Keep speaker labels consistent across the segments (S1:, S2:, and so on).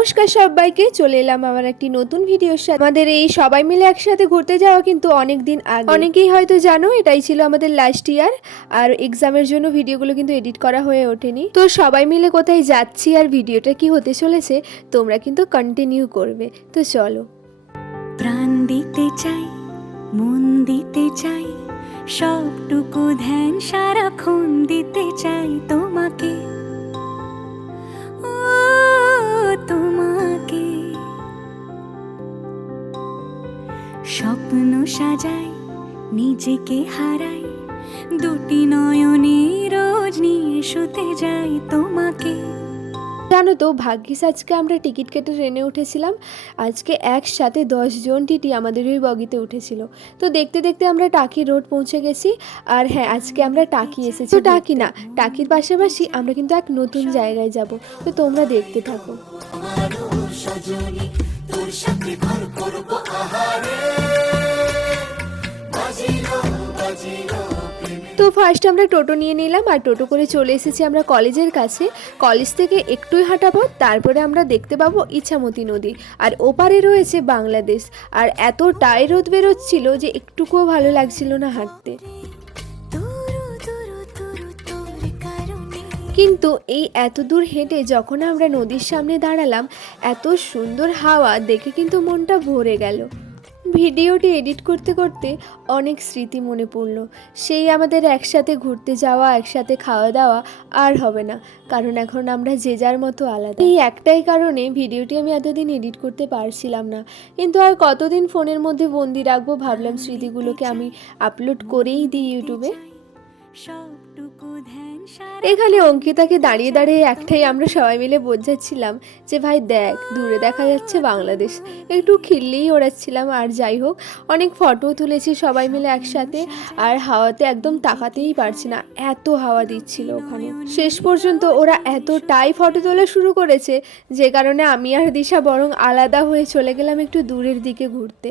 S1: নমস্কার সবাইকে, চলে এলাম আমার একটি নতুন ভিডিওর সাথে। আমাদের এই সবাই মিলে একসাথে ঘুরতে যাওয়া কিন্তু অনেক দিন আগে। অনেকেই হয়তো জানো, এটাই ছিল আমাদের লাস্ট ইয়ার আর এক্সামের জন্য ভিডিওগুলো কিন্তু এডিট করা হয়ে ওঠেনি। তো সবাই মিলে কোথায় যাচ্ছি আর ভিডিওটা কি হতে চলেছে, তোমরা কিন্তু কন্টিনিউ করবে। তো চলো।
S2: প্রাণ দিতে চাই, মন দিতে চাই, সবটুকু ধ্যান সারাক্ষণ দিতে চাই তোমাকে। সাজাই নিজেকে হারাই। দুটি নয়নে রোজ নিয়ে শুতে যাই তোমাকে।
S1: জানো তো ভাগ্যিস আজকে আমরা টিকিট কেটে ট্রেনে উঠেছিলাম। আজকে একসাথে দশজন টিটি আমাদের ওই বগিতে উঠেছিল। তো দেখতে দেখতে আমরা টাকি রোড পৌঁছে গেছি। আর হ্যাঁ আজকে আমরা টাকি এসেছি। তো টাকি না টাকির পাশাপাশি আমরা কিন্তু এক নতুন জায়গায় যাব। তো তোমরা দেখতে থাকো। ফার্স্ট আমরা টোটো নিয়ে নিলাম আর টোটো করে চলে এসেছি আমরা কলেজের কাছে। কলেজ থেকে একটুই হাঁটা পথ তারপরে আমরা দেখতে পাবো ইছামতি নদী। আর ওপারে রয়েছে বাংলাদেশ। আর এতটাই রোদ বেরোচ্ছিল যে একটুকুও ভালো লাগছিল না হাঁটতে। কিন্তু এই এত দূর হেঁটে যখন আমরা নদীর সামনে দাঁড়ালাম, এত সুন্দর হাওয়া দেখে কিন্তু মনটা ভরে গেল। ভিডিওটি এডিট করতে করতে অনেক স্মৃতি মনে পড়ল। সেই আমাদের একসাথে ঘুরতে যাওয়া, একসাথে খাওয়া দাওয়া আর হবে না, কারণ এখন আমরা যে যার মতো আলাদা। এই একটাই কারণে ভিডিওটি আমি এতদিন এডিট করতে পারছিলাম না। কিন্তু আর কতদিন ফোনের মধ্যে বন্দি রাখব ভাবলাম স্মৃতিগুলোকে আমি আপলোড করেই দিই ইউটিউবে।
S2: সবটুকু
S1: এখানে অঙ্কিতাকে দাঁড়িয়ে দাঁড়িয়ে একটাই আমরা সবাই মিলে বোঝাচ্ছিলাম যে, ভাই, দেখ, দূরে দেখা যাচ্ছে বাংলাদেশ। একটু খিল্লেই ওড়াচ্ছিলাম আর যাই হোক, অনেক ফটো তুলেছি সবাই মিলে একসাথে, আর হাওয়াতে একদম তাকাতেই পারছি না, এত হাওয়া দিচ্ছিল ওখানে। শেষ পর্যন্ত ওরা এতটাই ফটো তোলা শুরু করেছে, যে কারণে আমি আর দিশা বরং আলাদা হয়ে চলে গেলাম একটু দূরের দিকে ঘুরতে।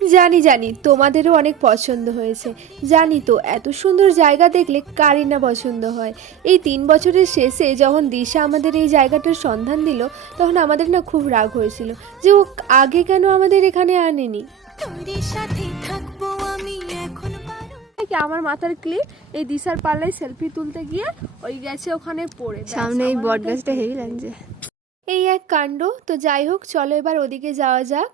S1: জানি জানি তোমাদেরও অনেক পছন্দ হয়েছে। জানি তো এত সুন্দর জায়গা দেখলে কারই না পছন্দ হয়। এই তিন বছরের শেষে যখন দিশা আমাদের এই জায়গাটার সন্ধান দিল তখন আমাদের না খুব রাগ হয়েছিল যে ও আগে কেন আমাদের এখানে আনেনি।
S2: তোরই সাথে থাকব আমি এখন
S1: কি আমার মাথার ক্লিপ এই দিশার পাল্লায় সেলফি তুলতে গিয়ে ওই গেছে ওখানে পড়ে।
S3: সামনে এই বট গাছটা হেভি লাগছে।
S1: এই এক কাণ্ড তো যাই হোক চলো এবার ওদিকে যাওয়া যাক।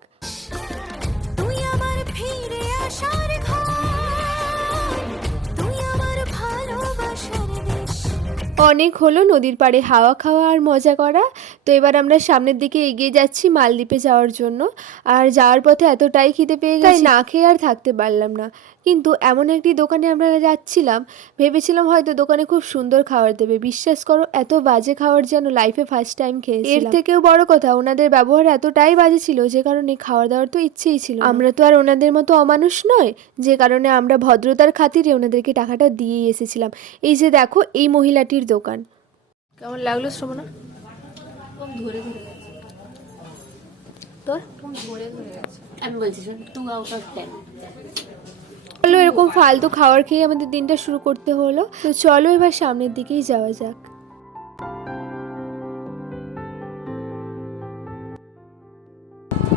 S1: অনেক হলো নদীর পাড়ে হাওয়া খাওয়া আর মজা করা। তো এবার আমরা সামনের দিকে এগিয়ে যাচ্ছি মালদ্বীপে যাওয়ার জন্য। আর যাওয়ার পথে এতটাই খিদে পেয়ে গেছি না? খেয়ে আর থাকতে পারলাম না। কিন্তু এমন একটি দোকানে আমরা যাচ্ছিলাম ভেবেছিলাম হয়তো দোকানে খুব সুন্দর খাবার দেবে। বিশ্বাস করো এত বাজে খাবার যেন লাইফে ফার্স্ট টাইম খেয়েছি এর থেকেও বড় কথা ওনাদের ব্যবহার এতটাই বাজে ছিল যে কারণে খাওয়া দাওয়ার তো ইচ্ছেই ছিল আমরা তো আর ওনাদের মতো অমানুষ নয় যে কারণে আমরা ভদ্রতার খাতিরে ওনাদেরকে টাকাটা দিয়েই এসেছিলাম। এই যে দেখো এই মহিলাটির দোকান। কেমন লাগল শ্রমণা তোর?
S4: আমি বলছি টু আউট অফ টেন
S1: চলো এরকম ফালতু খাবার খেয়ে আমাদের দিনটা শুরু করতে হলো। তো চলো এবার সামনের দিকেই যাওয়া যাক।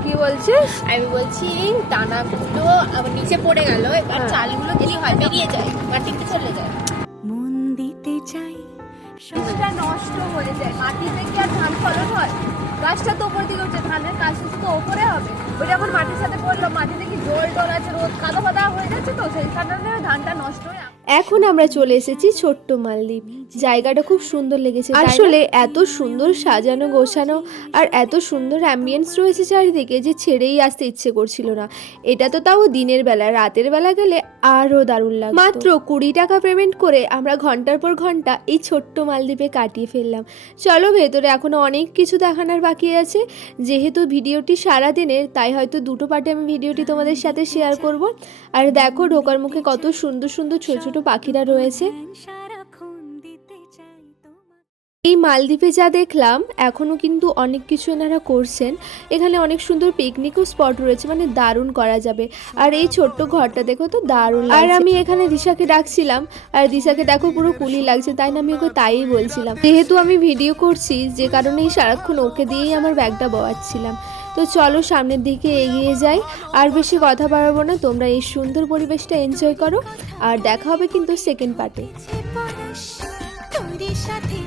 S1: কি বলছিস?
S4: আমি বলছি এই দানাগুলো আবার নিচে পড়ে গেল এবার চালগুলো কি হয় বেরিয়ে যায় মাটিতে চলে যায়।
S2: মন দিতে চাই সব
S1: নষ্ট হয়ে যায়। মাটিতে কি আর ধান ফলন হয়? গাছটা তো উপর দিকে উঠছে ধানের গাছ তো ওপরে হবে। ওই যখন মাটির সাথে পড়ল, মাটিতে কি জল টল আছে, রোদ কাদা ফাদা হয়ে যাচ্ছে তো, সেই কারণে ধানটা নষ্ট হয়ে এখন আমরা চলে এসেছি ছোট্ট মালদ্বীপ। জায়গাটা খুব সুন্দর লেগেছে। আসলে এত সুন্দর সাজানো গোছানো আর এত সুন্দর অ্যাম্বিয়েন্স রয়েছে চারিদিকে যে ছেড়েই আসতে ইচ্ছে করছিল না। এটা তো তাও দিনের বেলা রাতের বেলা গেলে আরও দারুণ লাগতো। মাত্র কুড়ি টাকা পেমেন্ট করে আমরা ঘণ্টার পর ঘণ্টা এই ছোট্ট মালদ্বীপে কাটিয়ে ফেললাম। চলো ভেতরে এখনও অনেক কিছু দেখানোর বাকি আছে। যেহেতু ভিডিওটি সারা দিনের তাই হয়তো দুটো পার্টে আমি ভিডিওটি তোমাদের সাথে শেয়ার করব। আর দেখো ঢোকার মুখে কত সুন্দর সুন্দর ছোট ছোট পাখিরা রয়েছে। এই মালদ্বীপে যা দেখলাম এখনও কিন্তু অনেক কিছু এনারা করছেন। এখানে অনেক সুন্দর পিকনিকও স্পট রয়েছে মানে দারুণ করা যাবে। আর এই ছোট্ট ঘরটা দেখো তো দারুণ আর আমি এখানে দিশাকে ডাকছিলাম আর দিশাকে দেখো পুরো কুলি লাগছে তাই না আমি ওকে তাই বলছিলাম। যেহেতু আমি ভিডিও করছি যে কারণে এই সারাক্ষণ ওকে দিয়েই আমার ব্যাগটা বওয়াচ্ছিলাম। তো চলো সামনের দিকে এগিয়ে যাই। আর বেশি কথা বাড়াবো না, তোমরা এই সুন্দর পরিবেশটা এনজয় করো। আর দেখা হবে কিন্তু সেকেন্ড পার্টে
S2: সাথে